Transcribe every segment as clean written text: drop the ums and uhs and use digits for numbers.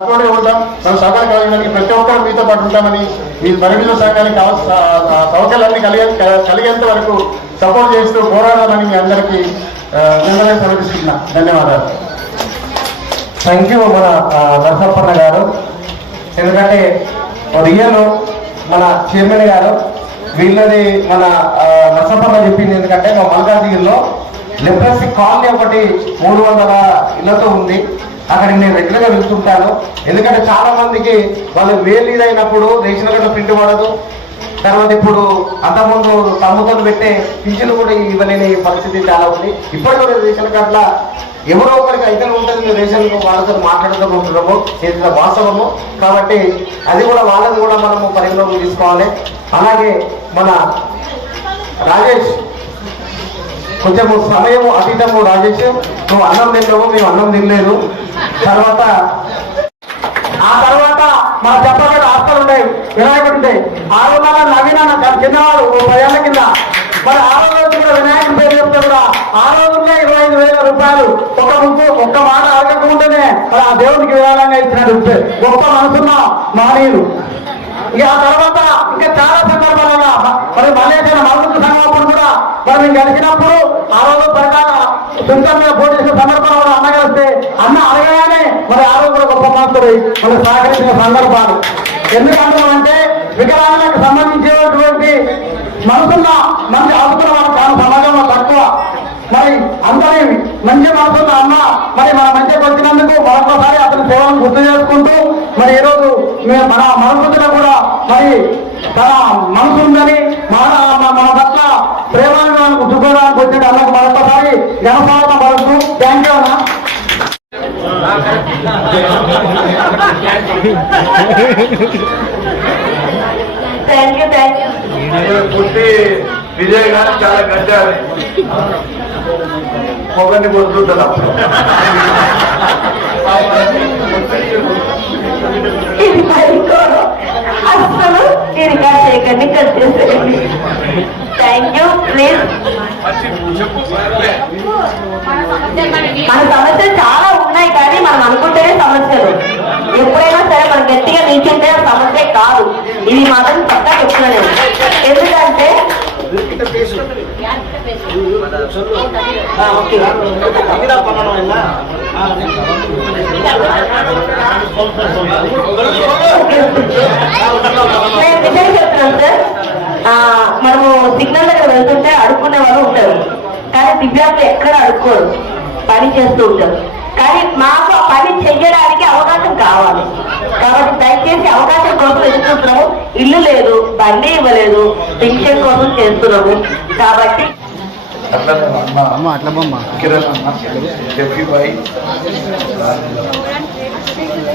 ఉంటాం. మన సహకార కార్యక్రమానికి ప్రతి ఒక్కరు మీతో పాటు ఉంటామని మీ పరిమిత సహకారానికి సౌకర్యాన్ని కలిగేంత వరకు సపోర్ట్ చేస్తూ పోరాడాలని మీ అందరికీ సమర్పిస్తున్నా. ధన్యవాదాలు. థ్యాంక్ యూ మన నరసప్పన్న గారు. ఎందుకంటే రియల్ మన చైర్మన్ గారు వీళ్ళది మన నరసప్పన్న చెప్పింది. ఎందుకంటే మా మల్కాజ్గిరిలో లెప్రసీ కాలనీ ఒకటి 300 ఇళ్లతో ఉంది. అక్కడికి నేను రెగ్యులర్గా వెళ్తుంటాను. ఎందుకంటే చాలా మందికి వాళ్ళు వేలు ఇదైనప్పుడు రేషన్ కార్డు ప్రింట్ పడదు. తర్వాత ఇప్పుడు అంతకుముందు తమ్ముతో పెట్టే పింఛన్లు కూడా ఇవ్వలేని పరిస్థితి చాలా ఉంది. ఇప్పటికీ కూడా రేషన్ కార్డుల ఎవరో ఒకరికి అయితే ఉంటుంది. మేము రేషన్ వాళ్ళతో మాట్లాడుతూ చేసిన వాస్తవము. కాబట్టి అది కూడా వాళ్ళది కూడా మనము పరిగణలోకి తీసుకోవాలి. అలాగే మన రాజేష్ కొంచెము సమయము అతీతము. రాజేష్ నువ్వు అన్నం తిన్నావు, మేము అన్నం తినలేదు. ఆ తర్వాత మన చెప్పగల హాస్టల్ ఉంటాయి, వినాయకుడు ఉంటాయి. 600 నవీన చిన్నవాడు 10 ఏళ్ల కింద మరి 6 రోజు కూడా వినాయకుడి పేరు చెప్తే కూడా 6 రోజుల్లో 25,000 రూపాయలు ఒక్క మాట అడగకుంటేనే మరి ఆ దేవుడికి విరాళంగా ఇచ్చినట్టు గొప్ప మనసున్న మానవులు. ఇక ఆ తర్వాత ఇంకా చాలా సందర్భాలుగా మరి మలేషియా మరుగుడు సంఘం అప్పుడు కూడా మరి మేము గడిచినప్పుడు ఆ రోజు ప్రకార సుందర మీద పోటీ చేసిన సందర్భంలో అన్న కలిస్తే అన్న అడగగానే మరి ఆ రోజు కూడా గొప్ప మనసులు మనం సహకరించిన సందర్భాలు. ఎందుకంటే వికలాంగులకు సంబంధించినటువంటి మనసున్న మంచి ఆదుకున్న మనం చాలా సమాజంలో తక్కువ. మరి అందరి మంచి మనసున్న అన్న మరి మన మంచికి వచ్చినందుకు మరొకసారి అతని సేవలను గుర్తు చేసుకుంటూ మరి ఈరోజు మన మనసులో కూడా మరి తన మనసు ఉందని మన పట్ల ప్రేమాన్ని గుర్తుకోవడానికి వచ్చిన అన్నకు మరొకసారి ఘనస్వాగతం పలుకుతూ థ్యాంక్ యూ అన్న. విజయ్ గారు చాలా గడ్డారు పొగని కొడుతుంటారు. అసలు రికార్డ్ చేయకండి, కట్ చేసేయండి. Thank you. ప్లీజ్. మన సమస్యలు చాలా ఉన్నాయి కానీ మనం అనుకుంటేనే సమస్యలు. ఎప్పుడైనా సరే మనం గట్టిగా నిల్చుంటే సమస్య కాదు. ఇది మాత్రం పక్కా చెప్తున్నాను. ఎందుకంటే నేను విషయం చెప్తున్నాను సార్. మనము సిగ్నల్ దగ్గర వెళ్తుంటే అడుక్కునే వాళ్ళు ఉంటారు, కానీ దివ్యాంగులు ఎక్కడ అడుక్కోరు, పని చేస్తూ ఉంటారు. కానీ మాకు పని చెయ్యడానికి అవకాశం కావాలి. కాబట్టి దయచేసి అవకాశం కోసం ఎదుర్కొంటున్నాము. ఇల్లు లేదు, బండి ఇవ్వలేదు, పెన్షన్ కోసం చేస్తున్నాము. కాబట్టి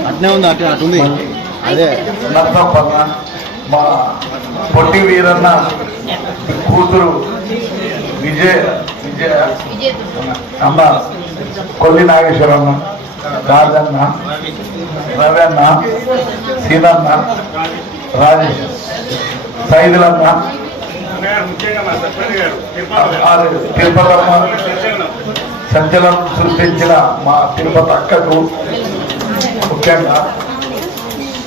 అట్నే ఉంది, అటుంది. అదే నర్సప్పన్న, మా పొట్టి వీరన్న కూతురు విజయ అన్న, కొల్లి నాగేశ్వరన్న, రాజన్న, రవన్న, సీనన్న, రాజేష్, సైదులన్న, తిరుపతమ్మ, సంచలనం సృష్టించిన మా తిరుపతి అక్కకు, ముఖ్యంగా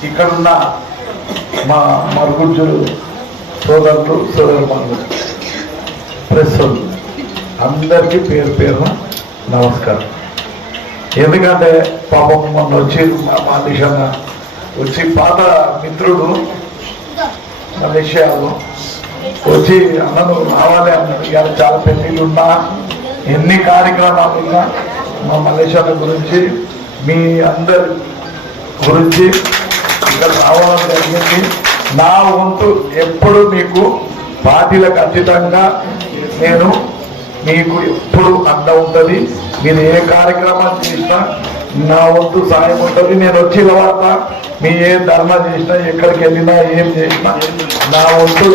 ఇక్కడున్న మా మరుగుజ్జులు సోదరులు సోదరులు ప్రెస్ అందరికీ పేరు పేరున నమస్కారం. ఎందుకంటే పాపం మొన్న వచ్చి మలేషియా వచ్చి పాత మిత్రుడు మలేషియాలో వచ్చి అన్నను రావాలి అన్నాడు. ఇవాళ చాలా పెళ్ళిళ్ళు ఉన్నా, ఎన్ని కార్యక్రమాలు ఉన్నా మా మలేషియా గురించి మీ అందరి గురించి ఇక్కడ రావడం జరిగింది. నా వంతు ఎప్పుడు మీకు పార్టీలకు ఖచ్చితంగా నేను మీకు ఎప్పుడు అండ ఉంటుంది. మీరు ఏ కార్యక్రమం చేసినా నా వంతు సాయం ఉంటుంది. నేను వచ్చి వార్త మీ ఏ ధర్మ చేసినా, ఎక్కడికి వెళ్ళినా, ఏం చేసినా నా వంతు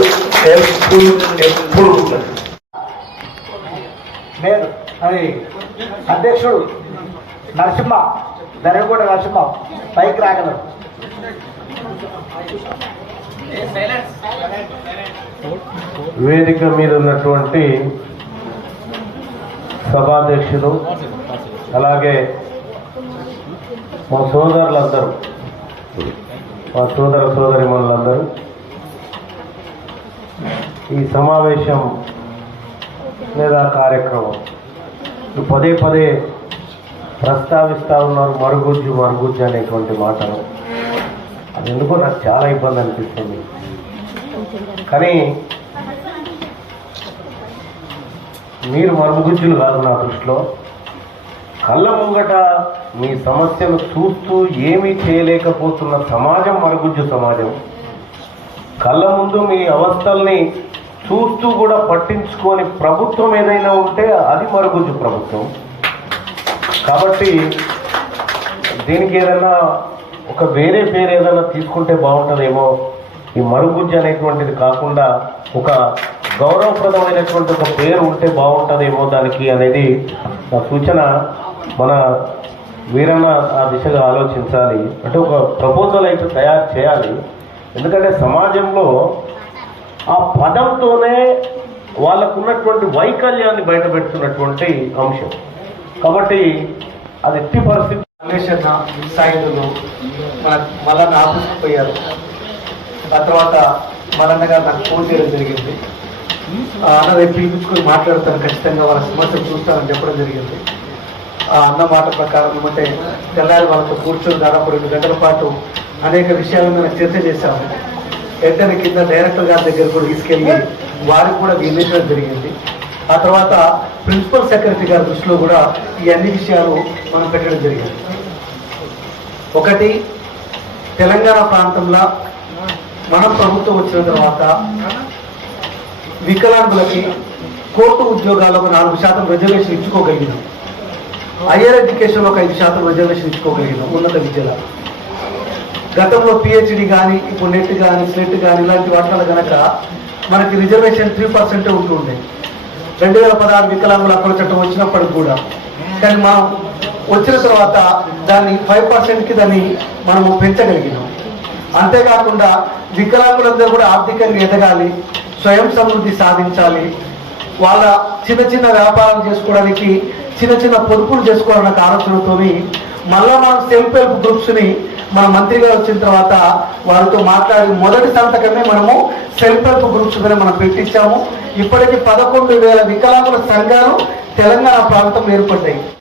ఎప్పుడు ఉంటుంది. నేను అది అధ్యక్షుడు నరసింహ, ధరగూడ నరసింహ పైకి రాగలరు. వేదిక మీద ఉన్నటువంటి సభాధ్యక్షులు, అలాగే మా సోదరులందరూ మా సోదర సోదరిమణులందరూ ఈ సమావేశం లేదా కార్యక్రమం పదే పదే ప్రస్తావిస్తూ ఉన్నారు, మరుగుజ్జు అనేటువంటి మాటలు. అది ఎందుకో నాకు చాలా ఇబ్బంది అనిపిస్తుంది. కానీ మీరు మరుగుజ్జులు కాదు నా దృష్టిలో. కళ్ళ ముంగట మీ సమస్యను చూస్తూ ఏమీ చేయలేకపోతున్న సమాజం మరుగుజ్జు సమాజం. కళ్ళ ముందు మీ అవస్థల్ని చూస్తూ కూడా పట్టించుకొని ప్రభుత్వం ఏదైనా ఉంటే అది మరుగుజ్జు ప్రభుత్వం. కాబట్టి దీనికి ఏదైనా ఒక వేరే పేరు ఏదైనా తీసుకుంటే బాగుంటుందేమో. ఈ మరుగుజ్జు అనేటువంటిది కాకుండా ఒక గౌరవప్రదమైనటువంటి ఒక పేరు ఉంటే బాగుంటుందేమో దానికి అనేది నా సూచన. మన వీరన్న ఆ దిశగా ఆలోచించాలి. అంటే ఒక ప్రపోజల్ అయితే తయారు చేయాలి. ఎందుకంటే సమాజంలో ఆ పదంతోనే వాళ్ళకు ఉన్నటువంటి వైకల్యాన్ని బయటపెడుతున్నటువంటి అంశం. కాబట్టి అది ఎట్టి పరిస్థితి. అన్వేషణ సాయుధులు మళ్ళా ఆఫీస్కి పోయారు. ఆ తర్వాత మళ్ళన్న గారు నాకు ఫోన్ చేయడం జరిగింది. అన్న రేపు పిలిపించుకొని మాట్లాడతాను, ఖచ్చితంగా వాళ్ళ సమస్యలు చూస్తానని చెప్పడం జరిగింది. ఆ అన్న మాట ప్రకారం ఏమంటే తెల్లారి వాళ్ళతో కూర్చొని దాదాపు 2 గంటల పాటు అనేక విషయాల మీద చర్చ చేశాము. వెంటనే కింద డైరెక్టర్ గారి దగ్గర కూడా తీసుకెళ్ళి వారికి కూడా వినిపించడం జరిగింది. ఆ తర్వాత ప్రిన్సిపల్ సెక్రటరీ గారి దృష్టిలో కూడా ఈ అన్ని విషయాలు మనం పెట్టడం జరిగింది. ఒకటి, తెలంగాణ ప్రాంతంలో మన ప్రభుత్వం వచ్చిన తర్వాత వికలాంగులకి కోర్టు ఉద్యోగాలకు 4% రిజర్వేషన్ ఇచ్చుకోగలిగినాం. హయ్యర్ ఎడ్యుకేషన్లో ఒక 5% రిజర్వేషన్ ఇచ్చుకోగలిగినాం ఉన్నత విద్యలో. గతంలో పిహెచ్డి కానీ ఇప్పుడు నెట్ కానీ స్లెట్ కానీ ఇలాంటి వాటిలో కనుక మనకి రిజర్వేషన్ 3% ఉంటుండే. 2016 వికలాంగుల హక్కుల చట్టం వచ్చినప్పటికి కూడా. కానీ మనం వచ్చిన తర్వాత దాన్ని 5%కి దాన్ని మనము పెంచగలిగినాం. అంతేకాకుండా వికలాంగులందరూ కూడా ఆర్థికంగా ఎదగాలి, స్వయం సమృద్ధి సాధించాలి, వాళ్ళ చిన్న చిన్న వ్యాపారాలు చేసుకోవడానికి చిన్న చిన్న పొదుపులు చేసుకోవాలన్న ఆలోచనతో మళ్ళా మనం సెల్ఫ్ హెల్ప్ గ్రూప్స్ని మన మంత్రి గారు వచ్చిన తర్వాత వారితో మాట్లాడి మొదటి సంతకమే మనము సెల్ఫ్ హెల్ప్ గ్రూప్స్ మీద మనం పెట్టించాము. ఇప్పటికీ 11,000 వికలాంగుల సంఘాలు తెలంగాణ ప్రాంతం ఏర్పడ్డాయి.